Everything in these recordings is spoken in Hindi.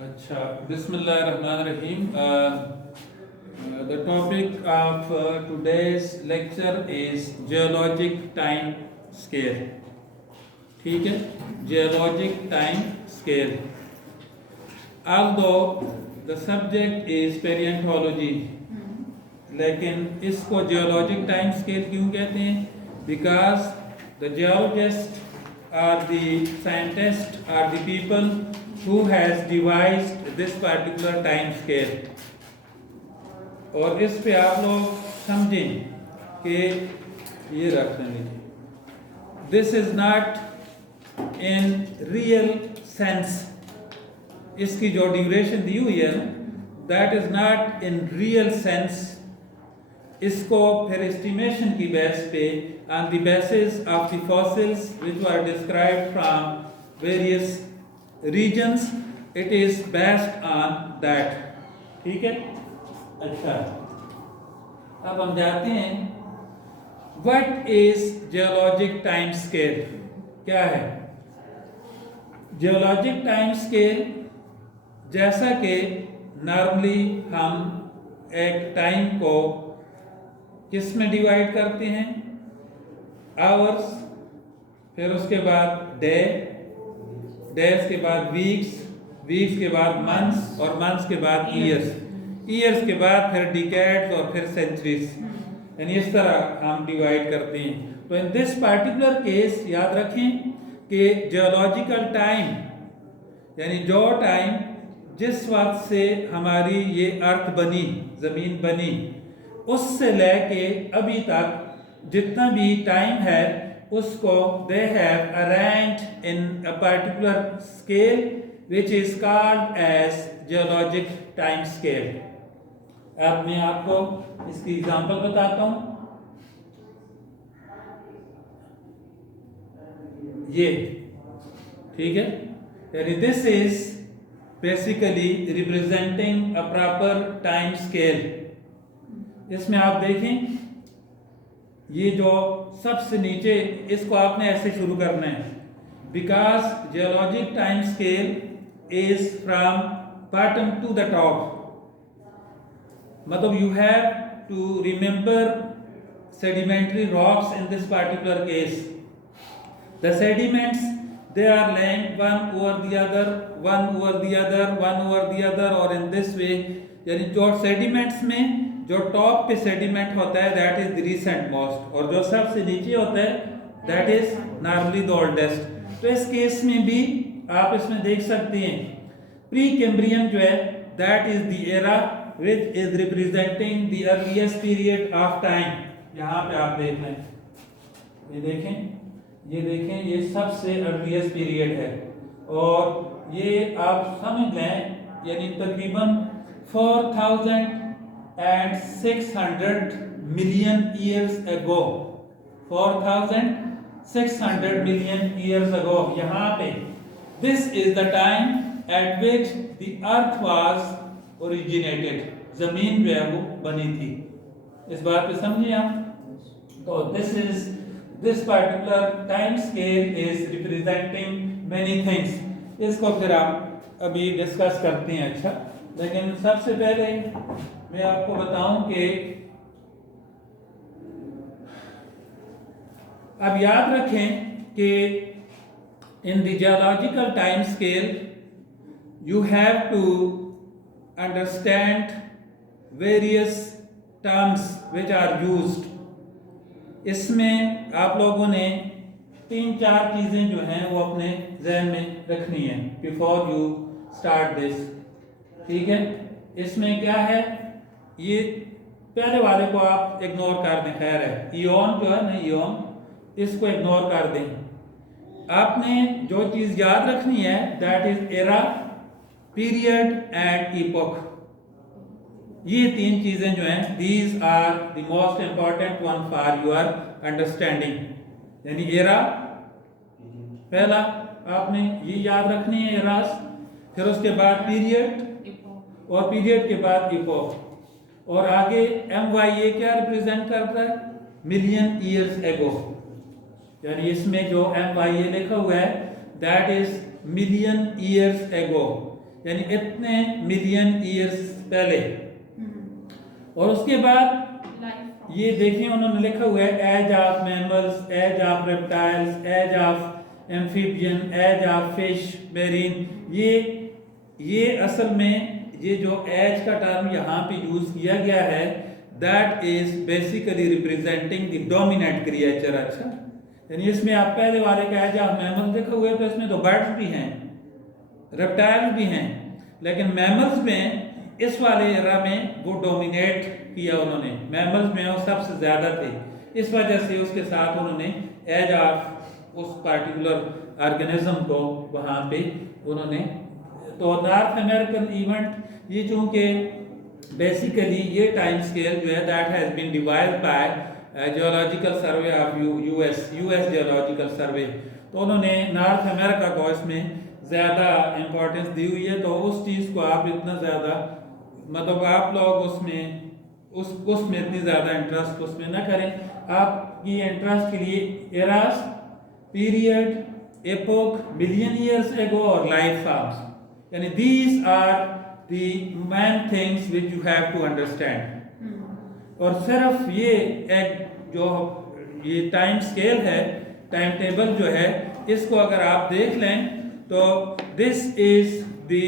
अच्छा, Bismillahirrahmanirrahim. The topic of today's lecture is geologic time scale. ठीक है, geologic time scale. Although the subject is paleontology, लेकिन इसको geologic time scale क्यों कहते हैं? Because the geologist or the scientist or the people who has devised this particular time scale. और इस पे आप लोग समझें कि ये रख लीजिए, this is not in real sense, इसकी जो ड्यूरेशन दी हुई है that is not in real sense. इसको फिर एस्टिमेशन की बेस पे on the basis of the fossils which were described from various regions, it is based on that. ठीक है. अच्छा, अब हम जाते हैं what is geologic time scale. क्या है geologic time scale? जैसा कि नॉर्मली हम एक टाइम को किस में डिवाइड करते हैं, आवर्स, फिर उसके बाद डे, डेज के बाद वीक्स, वीक्स के बाद मंथ्स और मंथ्स के बाद ईयर्स, ईयर्स के बाद फिर डिकेड्स और फिर सेंचुरीज, यानी इस तरह हम डिवाइड करते हैं. तो इन दिस पार्टिकुलर केस याद रखें कि जियोलॉजिकल टाइम यानी जो टाइम जिस वक्त से हमारी ये अर्थ बनी, ज़मीन बनी, उससे लेके अभी तक जितना भी टाइम है उसको they have arranged in a particular scale which is called as geologic time scale. अब मैं आपको इसकी एग्जांपल बताता हूं. ये ठीक है, यानी this is basically representing a proper time scale. इसमें आप देखें ये जो सबसे नीचे, इसको आपने ऐसे शुरू करना है, because geologic time scale is from bottom to the top. मतलब you have to remember sedimentary rocks in this particular case. The sediments, they are laying one over the other, one over the other, one over the other, और in this way, यानी जो sediments में जो टॉप पे सेडिमेंट होता है that is the recent most, और जो सबसे नीचे होता है that is normally the oldest. तो इस केस में भी आप इसमें देख सकते हैं प्री कैम्ब्रियन जो है that is the era which is representing the earliest period of time. यहाँ पे आप देख लें, ये देखें ये सबसे अर्लीस्ट पीरियड है, और ये आप समझ लें यानी तकरीबन 4,600 million years ago, 4,600 million years ago. यहाँ पे this is the time at which the earth was originated. जमीन जो है वो बनी थी. इस बात पे समझिए आप. तो this particular time scale is representing many things. इसको फिर आप अभी डिस्कस करते हैं. अच्छा, लेकिन सबसे पहले मैं आपको बताऊं कि अब याद रखें कि in the geological time scale you have to understand various terms which are used. इसमें आप लोगों ने 3-4 चीजें जो हैं वो अपने ज़हन में रखनी है बिफोर यू स्टार्ट दिस. ठीक है, इसमें क्या है, ये पहले वाले को आप इग्नोर कर दें. खैर है, इयोन जो है ना, इयोन, इसको इग्नोर कर दें. आपने जो चीज याद रखनी है that is era, period and epoch. ये 3 चीजें जो हैं these are the most important one for your understanding. यानी एरा पहला आपने ये याद रखनी है, एरास, फिर उसके बाद पीरियड, और पीरियड के बाद इपोक, और आगे MYA क्या रिप्रेजेंट करता है, मिलियन ईयर्स एगो. यानी इसमें जो MYA लिखा हुआ है दैट इज मिलियन ईयर्स एगो. यानी इतने मिलियन ईयर्स पहले। और उसके बाद ये देखिए उन्होंने लिखा हुआ है age of mammals, age of reptiles, age of amphibian, age of fish, marine. ये असल में ये जो एज का टर्म यहाँ पे यूज किया गया है that is basically representing the dominant creature. अच्छा, यानी इसमें आप पहले वाले का एज ऑफ मैमल्स देखा हुआ है तो इसमें तो बर्ड्स भी हैं, रेप्टाइल्स भी हैं, लेकिन मैमल्स में इस वाले एरा में वो डोमिनेट किया उन्होंने, मैमल्स में वो सबसे ज्यादा थे। इस वजह से उसके साथ उन्होंने एज ऑफ उस पार्टिकुलर ऑर्गेनिज्म को वहाँ पे उन्होंने। तो नॉर्थ अमेरिकन इवेंट ये चूंकि बेसिकली ये टाइम स्केल जो है that has been devised by geological survey of US geological survey, तो उन्होंने नॉर्थ अमेरिका को इसमें ज़्यादा इम्पोर्टेंस दी हुई है। तो उस चीज़ को आप इतना ज़्यादा मतलब आप लोग उसमें इतनी ज़्यादा इंटरेस्ट उसमें ना करें। आपकी इंटरेस्ट के लिए eras, period, epoch, million years ago और लाइफ फॉर्म्स, यानी these are the main things which you have to understand. और सिर्फ ये एक जो ये टाइम स्केल है, टाइम टेबल जो है, इसको अगर आप देख लें तो दिस इज द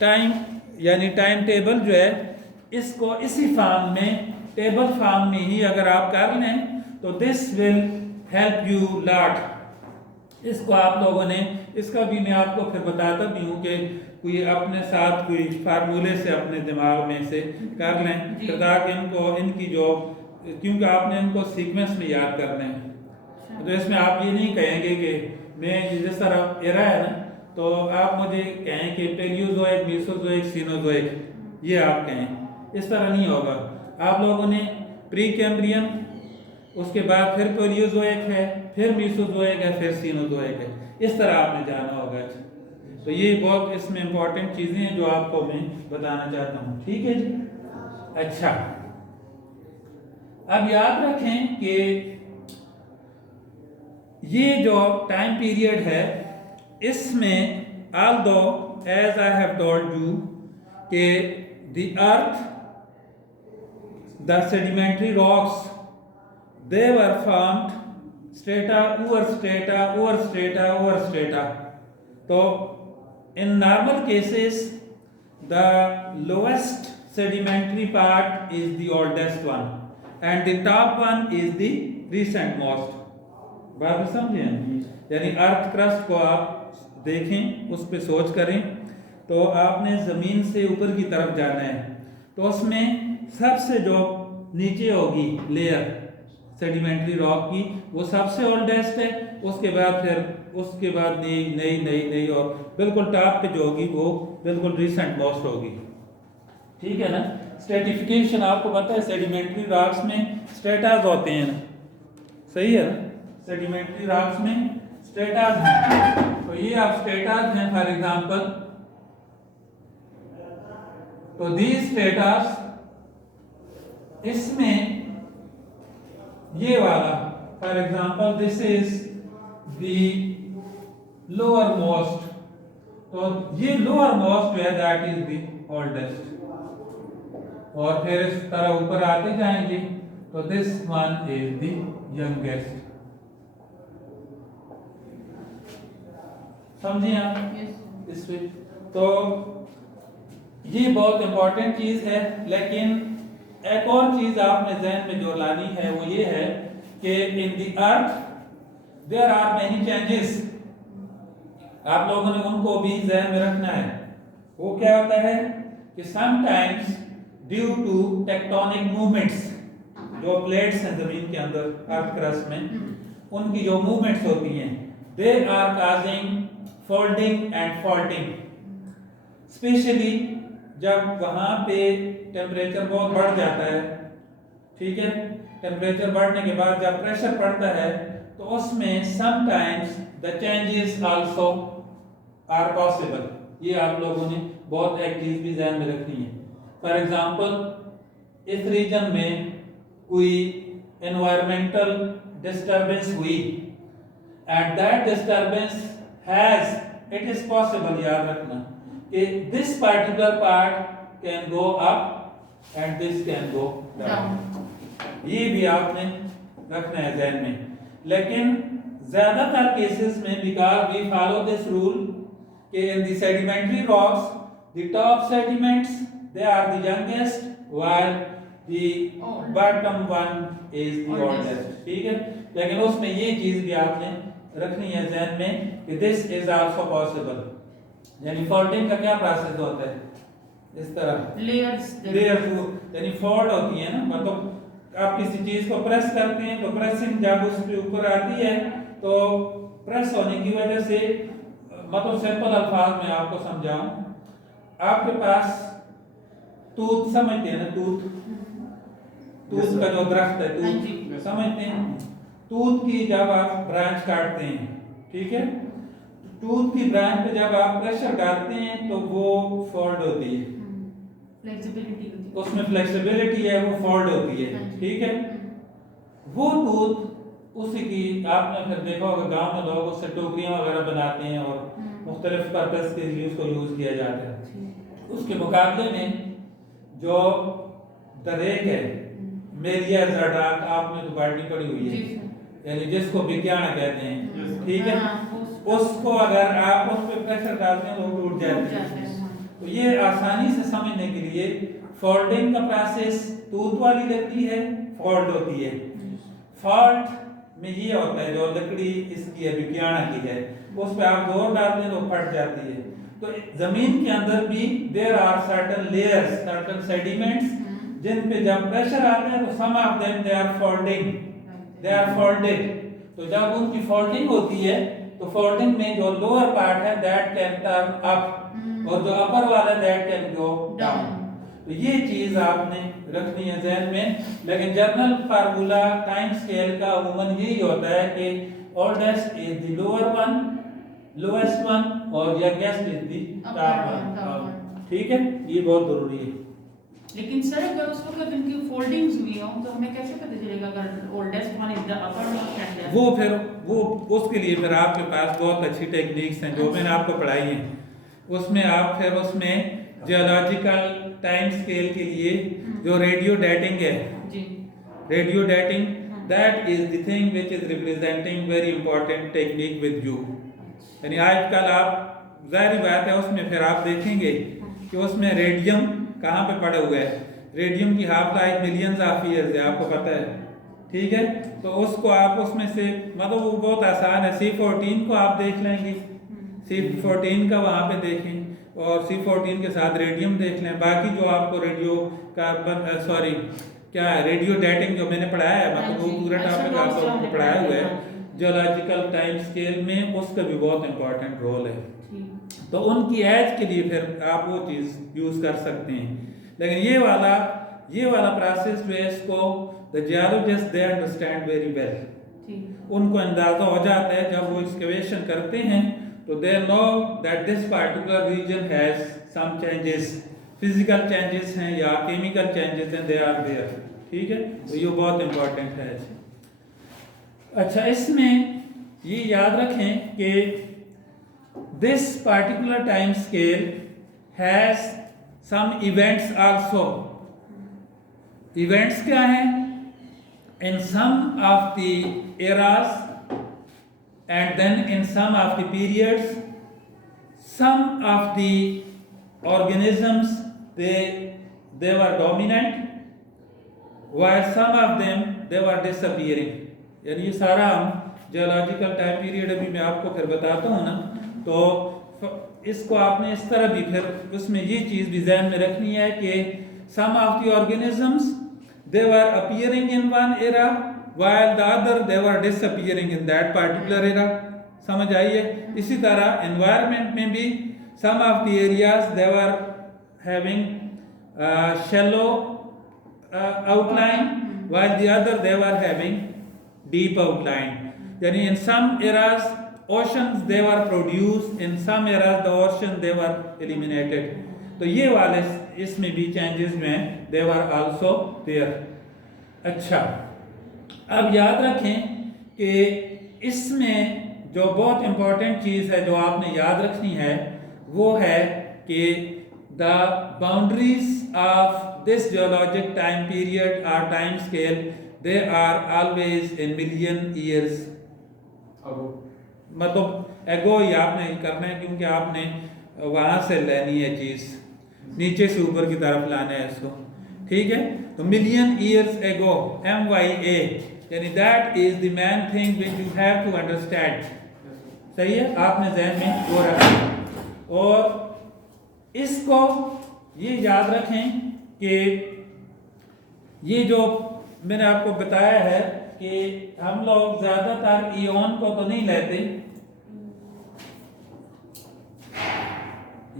टाइम, यानी टाइम टेबल जो है इसको इसी फॉर्म में, टेबल फॉर्म में ही अगर आप कर लें तो this will help you lot. इसको आप लोगों ने, इसका भी मैं आपको फिर बताता भी हूँ कि कोई अपने साथ कोई फार्मूले से अपने दिमाग में से कर लें ताकि इनको इनकी जो, क्योंकि आपने इनको सीक्वेंस में याद करना है। तो इसमें आप ये नहीं कहेंगे कि मैं जिस तरह एरा है ना तो आप मुझे कहें कि पेलियोजोइक, मेसोजोइक, सीनोजोइक, ये आप कहें, इस तरह नहीं होगा। आप लोगों ने प्री कैम्ब्रियन, उसके बाद फिर पेलियोजोइक है, फिर मेसोजोइक है, फिर सीनोजोइक है, इस तरह आपने जाना होगा। तो ये बहुत इसमें इंपॉर्टेंट चीजें हैं जो आपको मैं बताना चाहता हूँ, ठीक है जी। अच्छा, अब याद रखें कि ये जो टाइम पीरियड है इसमें although as I have told you कि the earth, the sedimentary rocks, they were formed strata over strata over strata over strata. तो in normal cases the lowest sedimentary part is the oldest one and the top one is the recent most. बात समझे? यानी अर्थ क्रस्ट को आप देखें, उस पर सोच करें तो आपने ज़मीन से ऊपर की तरफ जाना है, तो उसमें सबसे जो नीचे होगी लेयर सेडिमेंट्री रॉक की वो सबसे ओल्डेस्ट है, उसके बाद नई और बिल्कुल टॉप पे जो होगी वो बिल्कुल रिसेंट मोस्ट होगी, ठीक है ना। स्ट्रेटिफिकेशन आपको पता है सेडिमेंट्री रॉक्स में स्ट्रेटास होते हैं ना, सही है ना, सेडिमेंट्री रॉक्स में स्ट्रेटास हैं। तो ये आप स्ट्रेटास हैं फॉर एग्जांपल, तो दीज स्ट्रेटास, इसमें ये वाला for example this is the lower most, तो ये लोअर मोस्ट जो है दैट इज द ओल्डेस्ट, और फिर इस तरह ऊपर आते जाएंगे तो this one is the youngest. समझे आप? इसमें तो ये बहुत इंपॉर्टेंट चीज है। लेकिन एक और चीज आपने ज़हन में जो लानी है वो ये है कि in the earth there are many changes, आप लोगों ने उनको भी ज़हन में रखना है। वो क्या होता है कि sometimes due to tectonic movements, जो प्लेट्स हैं जमीन के अंदर अर्थ क्रस्ट में, उनकी जो मूवमेंट्स होती हैं they are causing folding and faulting, specially जब वहां पे टेम्परेचर बहुत बढ़ जाता है, ठीक है, टेम्परेचर बढ़ने के बाद जब प्रेशर पड़ता है तो उसमें sometimes the changes also are possible. ये आप लोगों ने बहुत एक चीज भी ध्यान में रखनी है। फॉर एग्जांपल इस रीजन में कोई एनवायरमेंटल डिस्टर्बेंस हुई and that disturbance has, it is possible, याद रखना कि this particular part can go up and this can go down. ये भी आपने रखना है ध्यान में। लेकिन ज्यादातर केसेस में because we follow this rule कि in the sedimentary rocks the top sediments they are the youngest while the bottom one is the oldest. ठीक है, लेकिन उसमें ये चीज भी आपने रखनी है ध्यान में कि दिस इज आल्सो पॉसिबल। यानी फॉल्टिंग का क्या प्रोसेस होता है, इस तरह लेयर्स यानी फॉल्ट होती है ना, मतलब आप किसी चीज को प्रेस करते हैं तो प्रेसिंग जब उसके ऊपर आती है तो प्रेस होने की वजह से, मतलब सिंपल अल्फाज में आपको समझाऊं, आपके पास तूत समझते हैं ना, तूत का जो दरख्त है तूत समझते हैं, तूत की जब आप ब्रांच काटते हैं, ठीक है, टूथ की ब्रांच पे जब आप प्रेशर डालते हैं तो वो फोल्ड होती है, फ्लेक्सिबिलिटी होती है, उसमें फ्लेक्सिबिलिटी है, वो फोल्ड होती है। ठीक है, वो टूथ उसी की आपने फिर देखा होगा गांव में लोग उससे टोकरियां वगैरह बनाते हैं और मुख्तलिफ पर्पस के लिए उसको यूज किया जाता है। उसके मुकाबले में जो दरेक है मेरिया जर्डाक, आपने तो बाल्टी पड़ी हुई है, यानी जिसको विज्ञान कहते हैं, ठीक है, उसको अगर आप उस पर प्रेशर डालते हैं तो टूट जाते हैं। तो ये आसानी से समझने के लिए फोल्डिंग का प्रोसेस टूथ वाली लगती है, फोल्ड होती है। फॉल्ट में ये होता है जो लकड़ी इसकी है विज्ञान की है, उस पे आप जोर डालते हैं तो फट जाती है। तो जमीन के अंदर भी there are certain layers, certain sediments, जिन पे जब प्रेशर आता है तो some of them they are folding, they are folded. तो जब उनकी फोल्डिंग होती है तो फोल्डिंग में जो लोअर पार्ट है दैट कैन टर्न अप और जो अपर वाला दैट कैन गो डाउन। तो ये चीज आपने रखनी है ध्यान में। लेकिन जनरल फार्मूला टाइम स्केल का अमूमन यही होता है कि oldest is the lower one, lowest one, और youngest is the top one. ठीक है, ये बहुत जरूरी है। लेकिन सर अगर उस वक्त इनकी फोल्डिंग्स हुई हो तो हमें कैसे पता चलेगा अगर oldest one is the upper one? वो फिर वो उसके लिए फिर आपके पास बहुत अच्छी टेक्निक्स हैं जो मैंने आपको पढ़ाई हैं। उसमें आप फिर उसमें जियोलॉजिकल टाइम स्केल के लिए जो रेडियो डेटिंग है, radio dating, that is the thing which is representing very important technique with you. यानी आजकल आप जाहिर बात है उसमें फिर आप देखेंगे कि उसमें रेडियम कहाँ पे पड़ा हुआ है, रेडियम की half life millions of years है, आपको पता है, ठीक है। तो उसको आप उसमें से मतलब वो बहुत आसान है, C14 को आप देख लेंगे, C14 का वहाँ पे देखें और C14 के साथ रेडियम देख लें। बाकी जो आपको रेडियो कार्बन सॉरी क्या है रेडियो डेटिंग जो मैंने पढ़ाया है, मतलब वो पूरा टॉपिक आपको पढ़ाया हुआ है जियोलॉजिकल टाइम स्केल में, उसका भी बहुत इंपॉर्टेंट रोल है। तो उनकी एज के लिए फिर आप वो चीज़ यूज़ कर सकते हैं। लेकिन ये वाला प्रोसेस जो है इसको the geologist they understand very well, उनको अंदाजा हो जाता है जब वो एक्सकवेशन करते हैं तो they know that this particular region has some changes, physical changes हैं या केमिकल चेंजेस हैं, दे आर देयर। ठीक है, तो ये बहुत इंपॉर्टेंट है। अच्छा, इसमें ये याद रखें कि this particular time scale has some events also. Events क्या हैं? In some of the eras and then in some of the periods, some of the organisms they were dominant, while some of them they were disappearing. यानी ये सारा हम जियोलॉजिकल टाइम पीरियड अभी मैं आपको फिर बताता हूँ ना, तो इसको आपने इस तरह भी फिर उसमें ये चीज़ भी ध्यान में रखनी है कि some of the organisms they were appearing in one era while the other they were disappearing in that particular era. समझ आई है? इसी तरह एनवायरनमेंट में भी some of the areas they were having shallow outline while the other they were having deep outline. यानी in some eras oceans they were produced, in some eras the ocean they were eliminated. तो ये वाले इसमें भी चेंजेस में they were also there. अच्छा, अब याद रखें कि इसमें जो बहुत इंपॉर्टेंट चीज़ है जो आपने याद रखनी है वो है कि the boundaries of this geologic time period और time scale they are always in million years मतलब एगो ही आपने करना है, क्योंकि आपने वहां से लेनी है चीज, नीचे से ऊपर की तरफ लाना है इसको, ठीक है। तो मिलियन ईयर्स एगो, MYA, यानी that is the main thing which you have to understand. सही है, आपने ज़हन में वो रखा। और इसको ये याद रखें कि ये जो मैंने आपको बताया है कि हम लोग ज्यादातर इयॉन को तो नहीं लेते,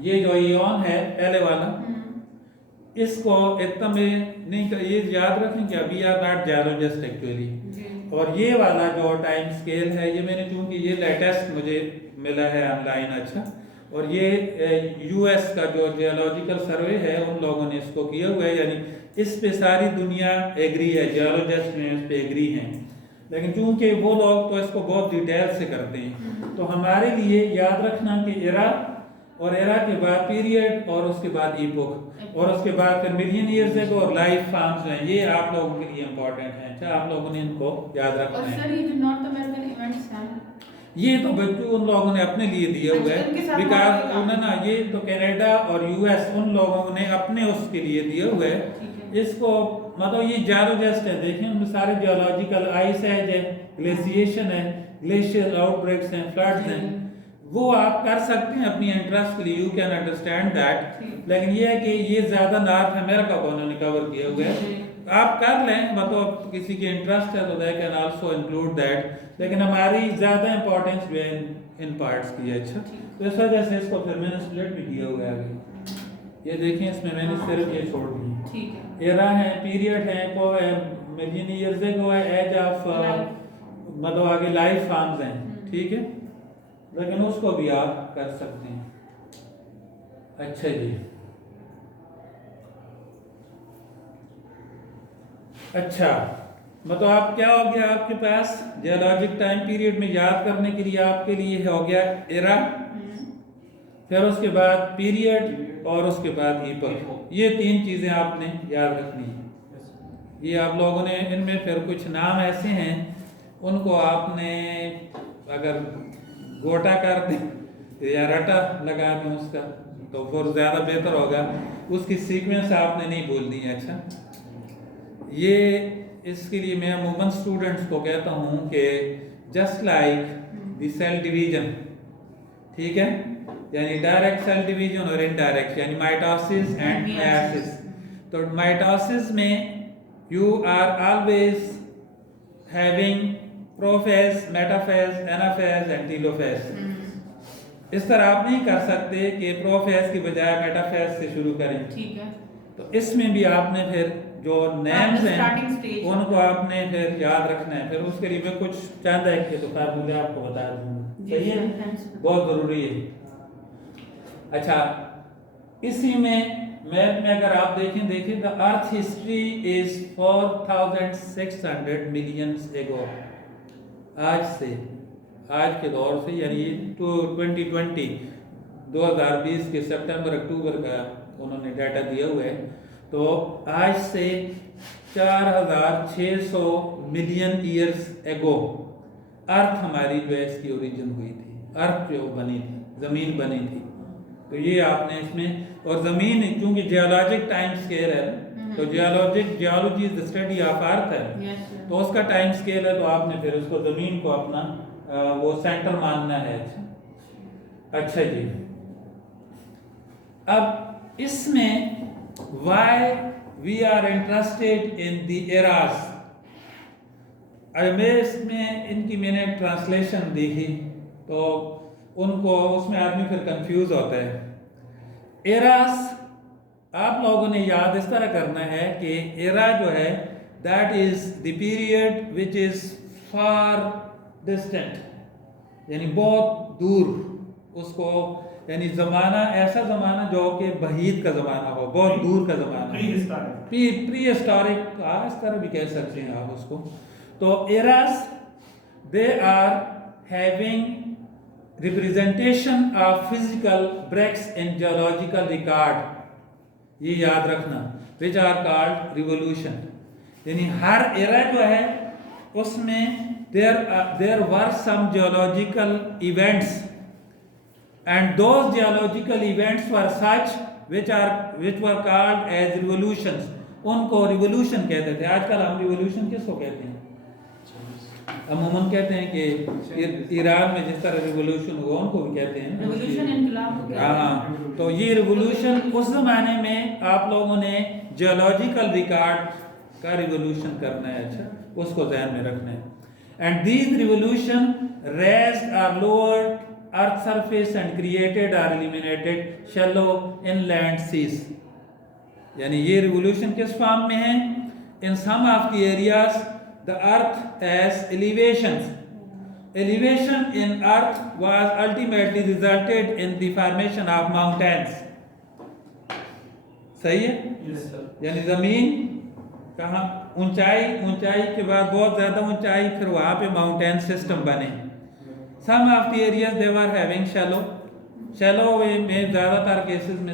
ये जो इयॉन है पहले वाला, इसको इतना में नहीं कर, ये याद रखें कि अभी आर नॉट जियोलॉजिस्ट एक्चुअली। और ये वाला जो टाइम स्केल है ये मैंने, चूंकि ये लेटेस्ट मुझे मिला है ऑनलाइन, अच्छा, और ये US का जो जियोलॉजिकल सर्वे है उन लोगों ने इसको किया हुआ है, यानी इस पे सारी दुनिया एग्री है, जियोलॉजिस्ट में इस पे एग्री हैं। लेकिन चूंकि वो लोग तो इसको बहुत डिटेल से करते हैं, तो हमारे लिए याद रखना कि एरा, और एरा के बाद पीरियड, और उसके बाद ईपोक, और उसके बाद फिर मिलियन ईयर्स एगो और लाइफ फॉर्म्स हैं, ये आप लोगों के लिए इंपॉर्टेंट है। अच्छा, आप लोगों ने इनको याद रखना है। और सर ये जो नॉर्थ अमेरिकन इवेंट्स हैं, ये तो बच्चों उन लोगों ने अपने लिए दिए हुए हैं, बिकॉज उन्होंने ना, ये तो कनाडा और US उन लोगों ने अपने उसके लिए दिए हुए हैं इसको, मतलब ये जियोलॉजिस्ट है, देखें उनमें सारे जियोलॉजिकल आइस है, ग्लेशिएशन है, ग्लेशियर आउटब्रेक्स हैं, फ्लड्स हैं, वो आप कर सकते हैं अपनी इंटरेस्ट के लिए, यू कैन अंडरस्टैंड दैट। लेकिन ये है कि ये ज्यादा नॉर्थ अमेरिका को उन्होंने कवर किया हुआ है, आप कर लें, मतलब किसी की इंटरेस्ट है तो they can also include that, लेकिन हमारी ज्यादा इंपॉर्टेंस जो है इन पार्ट्स की है। अच्छा, तो इस वजह से इसको फिर मैंने स्प्लिट भी किया हुआ है आगे। ये देखें, इसमें मैंने सिर्फ ये छोड़ दी, ठीक है, एरा है, पीरियड है, को है, मिलियन ईयर्स है, को है, एज ऑफ मतलब आगे लाइफ फॉर्म्स हैं, ठीक है, लेकिन उसको भी आप कर सकते हैं। अच्छा जी, अच्छा, मतलब आप क्या हो गया आपके पास जियोलॉजिक टाइम पीरियड में याद करने के लिए आपके लिए हो गया एरा, फिर उसके बाद पीरियड, और उसके बाद ईपोक। ये तीन चीजें आपने याद रखनी है। ये आप लोगों ने, इनमें फिर कुछ नाम ऐसे हैं उनको आपने अगर गोटा कर दें या रटा लगा दें उसका तो फिर ज़्यादा बेहतर होगा, उसकी सीक्वेंस आपने नहीं बोलनी है। अच्छा, ये इसके लिए मैं अमूमन स्टूडेंट्स को कहता हूँ कि just like the cell division, ठीक है, यानी डायरेक्ट सेल डिवीजन और इनडायरेक्ट, यानी माइटोसिस एंड मेयोसिस। तो माइटोसिस में you are always having prophase, metaphase, anaphase and telophase. इस तरह आप नहीं कर सकते कि प्रोफेज की बजाय मेटाफेज से शुरू करें, ठीक है। तो इसमें भी आपने फिर जो नेम्स हैं उनको आपने फिर याद रखना है। फिर उसके लिए मैं कुछ चंद है कि तो फार्मूले आपको बता दूंगा, सही है, बहुत जरूरी है। अच्छा, इसी में मैथ में अगर आप देखें the earth history is 4600 million एगो, आज से, आज के दौर से, यानी 2020 के सितंबर अक्टूबर का उन्होंने डाटा दिया हुआ है, तो आज से 4600 मिलियन ईयर्स एगो अर्थ हमारी जो है इसकी ओरिजिन हुई थी, अर्थ जो बनी थी, जमीन बनी थी। तो ये आपने इसमें, और जमीन चूंकि जियोलॉजिक टाइम स्केल है, तो geology is the study of earth है, तो उसका टाइम स्केल है, तो आपने फिर उसको जमीन को अपना वो सेंटर मानना है। अच्छा जी, अब इसमें why we are interested in the eras, मैं इसमें इनकी मैंने ट्रांसलेशन देखी तो उनको, उसमें आदमी फिर कंफ्यूज होता है। एरास आप लोगों ने याद इस तरह करना है कि एरा जो है that is the period which is far distant, यानी बहुत दूर, उसको यानी जमाना, ऐसा जमाना जो कि बहीद का जमाना हो, बहुत दूर का जमाना, प्री हिस्टोरिक, इस तरह भी कह सकते हैं आप उसको। तो eras they are having representation of physical breaks in geological record, ये याद रखना, विच आर कॉल्ड रिवोल्यूशन। यानी हर एरा जो है उसमें there were some geological events and those geological events were such which were called as revolutions, उनको रिवोल्यूशन कहते थे। आजकल हम रिवोल्यूशन किसको कहते हैं? अमूमन कहते हैं कि ईरान में जिस तरह रिवोल्यूशन हुआ उनको भी कहते हैं रिवोल्यूशन, इनकलाब को कहते हैं। हाँ, तो ये रिवोल्यूशन उस जमाने में आप लोगों ने जियोलॉजिकल रिकॉर्ड का रिवोल्यूशन करना है, अच्छा उसको ध्यान में रखना है। एंड दीज रिवोल्यूशन रेज्ड और lowered earth surface and created और एलिमिनेटेड शैलो इनलैंड सीज। यानी ये रिवोल्यूशन किस फॉर्म में है? In some of the areas the earth has elevations. Elevation in earth was ultimately resulted in the formation of mountains. सही है? Yes, sir. यानी जमीन कहाँ ऊंचाई के बाद बहुत ज्यादा ऊंचाई, फिर वहां पे माउंटेन सिस्टम बने। Some of the areas they were having shallow में ज्यादातर केसेस में